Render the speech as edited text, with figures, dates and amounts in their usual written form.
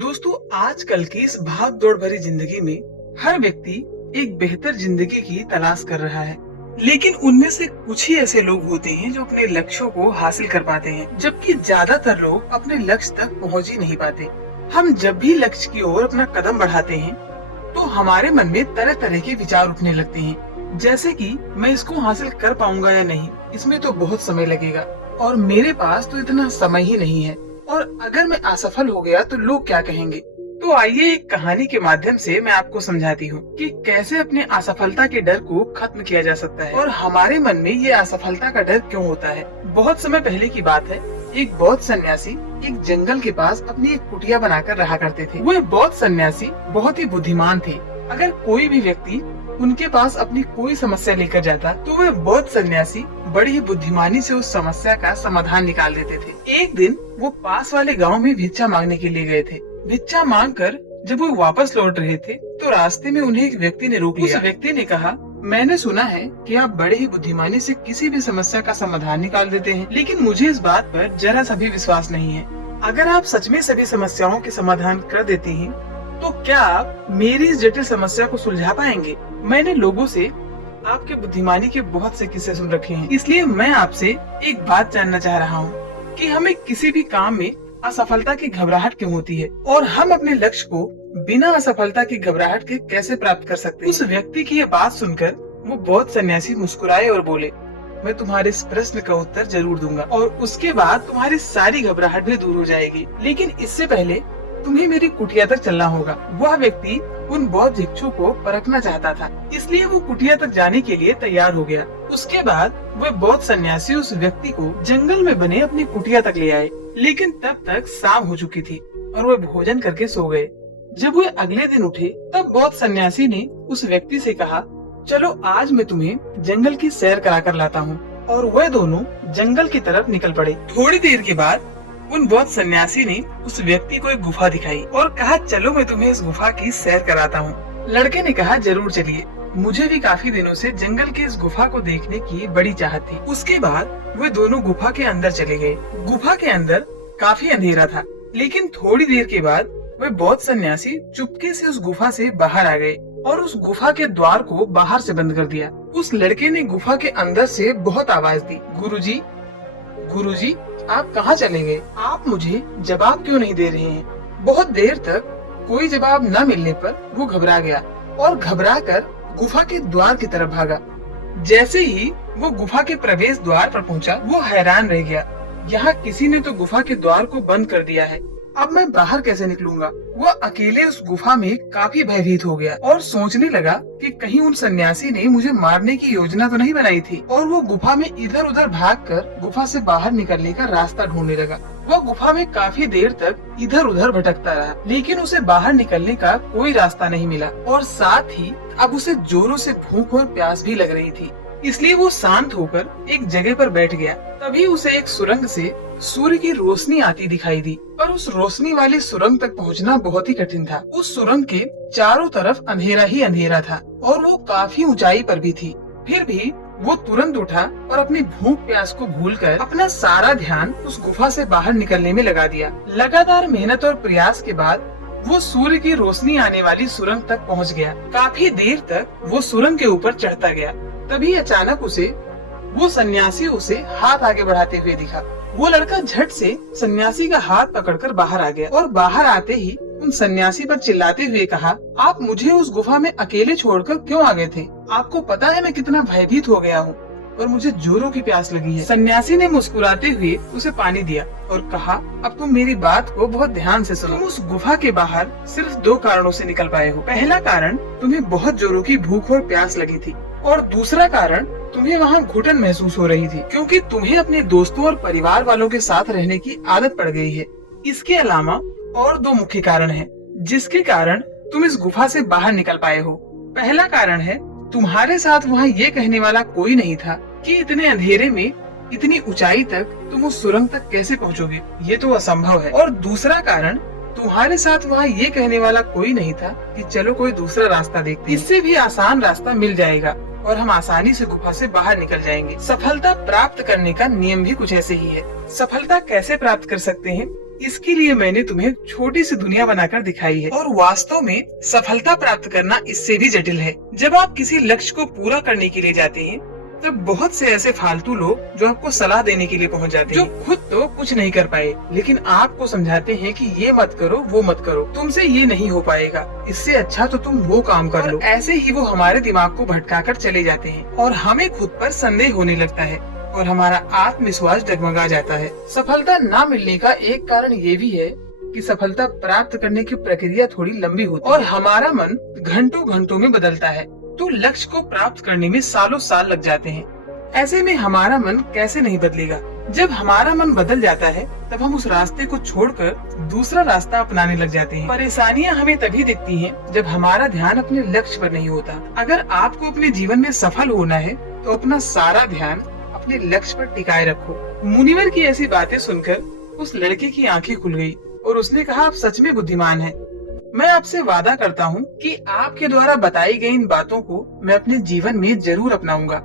दोस्तों, आजकल की इस भाग दौड़ भरी जिंदगी में हर व्यक्ति एक बेहतर जिंदगी की तलाश कर रहा है। लेकिन उनमें से कुछ ही ऐसे लोग होते हैं जो अपने लक्ष्यों को हासिल कर पाते हैं, जबकि ज्यादातर लोग अपने लक्ष्य तक पहुंच ही नहीं पाते। हम जब भी लक्ष्य की ओर अपना कदम बढ़ाते हैं तो हमारे मन में तरह तरह के विचार उठने लगते हैं, जैसे कि मैं इसको हासिल कर पाऊंगा या नहीं, इसमें तो बहुत समय लगेगा और मेरे पास तो इतना समय ही नहीं है, और अगर मैं असफल हो गया तो लोग क्या कहेंगे। तो आइए एक कहानी के माध्यम से मैं आपको समझाती हूँ कि कैसे अपने असफलता के डर को खत्म किया जा सकता है और हमारे मन में ये असफलता का डर क्यों होता है। बहुत समय पहले की बात है, एक बौद्ध सन्यासी एक जंगल के पास अपनी एक कुटिया बनाकर रहा करते थे। वो बौद्ध सन्यासी बहुत ही बुद्धिमान थे। अगर कोई भी व्यक्ति उनके पास अपनी कोई समस्या लेकर जाता तो वे बौद्ध सन्यासी बड़ी ही बुद्धिमानी से उस समस्या का समाधान निकाल देते थे। एक दिन वो पास वाले गांव में भिक्षा मांगने के लिए गए थे। भिक्षा मांगकर जब वो वापस लौट रहे थे तो रास्ते में उन्हें एक व्यक्ति ने रोक लिया। उस व्यक्ति ने कहा, मैंने सुना है कि आप बड़े ही बुद्धिमानी से किसी भी समस्या का समाधान निकाल देते हैं, लेकिन मुझे इस बात पर जरा सा भी विश्वास नहीं है। अगर आप सच में सभी समस्याओं के समाधान कर देते हैं तो क्या आप मेरी इस जटिल समस्या को सुलझा पाएंगे? मैंने लोगों से आपके बुद्धिमानी के बहुत से किस्से सुन रखे हैं, इसलिए मैं आपसे एक बात जानना चाह रहा हूँ कि हमें किसी भी काम में असफलता की घबराहट क्यों होती है और हम अपने लक्ष्य को बिना असफलता की घबराहट के कैसे प्राप्त कर सकते हैं। उस व्यक्ति की ये बात सुनकर वो बौद्ध सन्यासी मुस्कुराए और बोले, मैं तुम्हारे इस प्रश्न का उत्तर जरूर दूंगा और उसके बाद तुम्हारी सारी घबराहट भी दूर हो जाएगी, लेकिन इससे पहले तुम्हें मेरी कुटिया तक चलना होगा। वह व्यक्ति उन बौद्ध भिक्षु को परखना चाहता था, इसलिए वो कुटिया तक जाने के लिए तैयार हो गया। उसके बाद वह बौद्ध सन्यासी उस व्यक्ति को जंगल में बने अपनी कुटिया तक ले आए, लेकिन तब तक शाम हो चुकी थी और वे भोजन करके सो गए। जब वे अगले दिन उठे तब बौद्ध सन्यासी ने उस व्यक्ति से कहा, चलो आज मैं तुम्हें जंगल की सैर करा कर लाता हूँ, और वह दोनों जंगल की तरफ निकल पड़े। थोड़ी देर के बाद उन बौद्ध सन्यासी ने उस व्यक्ति को एक गुफा दिखाई और कहा, चलो मैं तुम्हें इस गुफा की सैर कराता हूँ। लड़के ने कहा, जरूर चलिए, मुझे भी काफी दिनों से जंगल की इस गुफा को देखने की बड़ी चाहत थी। उसके बाद वे दोनों गुफा के अंदर चले गए। गुफा के अंदर काफी अंधेरा था, लेकिन थोड़ी देर के बाद वे बौद्ध सन्यासी चुपके से उस गुफा से बाहर आ गए और उस गुफा के द्वार को बाहर से बंद कर दिया। उस लड़के ने गुफा के अंदर से बहुत आवाज दी, गुरुजी, गुरुजी, आप कहाँ चले गए? आप मुझे जवाब क्यों नहीं दे रहे हैं? बहुत देर तक कोई जवाब न मिलने पर वो घबरा गया और घबराकर गुफा के द्वार की तरफ भागा। जैसे ही वो गुफा के प्रवेश द्वार पर पहुंचा, वो हैरान रह गया। यहाँ किसी ने तो गुफा के द्वार को बंद कर दिया है, अब मैं बाहर कैसे निकलूंगा? वो अकेले उस गुफा में काफी भयभीत हो गया और सोचने लगा कि कहीं उन सन्यासी ने मुझे मारने की योजना तो नहीं बनाई थी। और वो गुफा में इधर उधर भागकर गुफा से बाहर निकलने का रास्ता ढूंढने लगा। वो गुफा में काफी देर तक इधर उधर भटकता रहा, लेकिन उसे बाहर निकलने का कोई रास्ता नहीं मिला और साथ ही अब उसे जोरों से भूख और प्यास भी लग रही थी। इसलिए वो शांत होकर एक जगह पर बैठ गया। तभी उसे एक सुरंग से सूर्य की रोशनी आती दिखाई दी, पर उस रोशनी वाली सुरंग तक पहुंचना बहुत ही कठिन था। उस सुरंग के चारों तरफ अंधेरा ही अंधेरा था और वो काफी ऊंचाई पर भी थी। फिर भी वो तुरंत उठा और अपनी भूख प्यास को भूलकर अपना सारा ध्यान उस गुफा से बाहर निकलने में लगा दिया। लगातार मेहनत और प्रयास के बाद वो सूर्य की रोशनी आने वाली सुरंग तक पहुंच गया। काफी देर तक वो सुरंग के ऊपर चढ़ता गया। तभी अचानक वो सन्यासी उसे हाथ आगे बढ़ाते हुए दिखा। वो लड़का झट से सन्यासी का हाथ पकड़कर बाहर आ गया और बाहर आते ही उन सन्यासी पर चिल्लाते हुए कहा, आप मुझे उस गुफा में अकेले छोड़कर क्यों आ गए थे? आपको पता है मैं कितना भयभीत हो गया हूँ और मुझे जोरों की प्यास लगी है। सन्यासी ने मुस्कुराते हुए उसे पानी दिया और कहा, अब तुम मेरी बात को बहुत ध्यान से सुनो। तुम उस गुफा के बाहर सिर्फ 2 कारणों से निकल पाए हो। पहला कारण, तुम्हें बहुत जोरों की भूख और प्यास लगी थी, और दूसरा कारण, तुम्हें वहाँ घुटन महसूस हो रही थी क्योंकि तुम्हें अपने दोस्तों और परिवार वालों के साथ रहने की आदत पड़ गई है। इसके अलावा और 2 मुख्य कारण हैं, जिसके कारण तुम इस गुफा से बाहर निकल पाए हो। पहला कारण है, तुम्हारे साथ वहाँ ये कहने वाला कोई नहीं था कि इतने अंधेरे में इतनी ऊंचाई तक तुम उस सुरंग तक कैसे पहुँचोगे, ये तो असंभव है। और दूसरा कारण, तुम्हारे साथ वहाँ ये कहने वाला कोई नहीं था कि चलो कोई दूसरा रास्ता देखते हैं, इससे भी आसान रास्ता मिल जाएगा और हम आसानी से गुफा से बाहर निकल जाएंगे। सफलता प्राप्त करने का नियम भी कुछ ऐसे ही है। सफलता कैसे प्राप्त कर सकते हैं, इसके लिए मैंने तुम्हें एक छोटी सी दुनिया बनाकर दिखाई है, और वास्तव में सफलता प्राप्त करना इससे भी जटिल है। जब आप किसी लक्ष्य को पूरा करने के लिए जाते हैं, तब बहुत से ऐसे फालतू लोग जो आपको सलाह देने के लिए पहुंच जाते हैं, जो खुद तो कुछ नहीं कर पाए, लेकिन आपको समझाते हैं कि ये मत करो, वो मत करो, तुमसे ये नहीं हो पाएगा, इससे अच्छा तो तुम वो काम कर लो। ऐसे ही वो हमारे दिमाग को भटकाकर चले जाते हैं और हमें खुद पर संदेह होने लगता है और हमारा आत्मविश्वास डगमगा जाता है। सफलता न मिलने का एक कारण ये भी है कि सफलता प्राप्त करने की प्रक्रिया थोड़ी लंबी होती है और हमारा मन घंटों घंटों में बदलता है, तो लक्ष्य को प्राप्त करने में सालों साल लग जाते हैं। ऐसे में हमारा मन कैसे नहीं बदलेगा? जब हमारा मन बदल जाता है, तब हम उस रास्ते को छोड़कर दूसरा रास्ता अपनाने लग जाते हैं। परेशानियां हमें तभी दिखती हैं, जब हमारा ध्यान अपने लक्ष्य पर नहीं होता। अगर आपको अपने जीवन में सफल होना है, तो अपना सारा ध्यान अपने लक्ष्य पर टिकाए रखो। मुनिवर की ऐसी बातें सुनकर उस लड़के की आंखें खुल गई और उसने कहा, आप सच में बुद्धिमान हैं। मैं आपसे वादा करता हूँ कि आपके द्वारा बताई गई इन बातों को मैं अपने जीवन में जरूर अपनाऊंगा।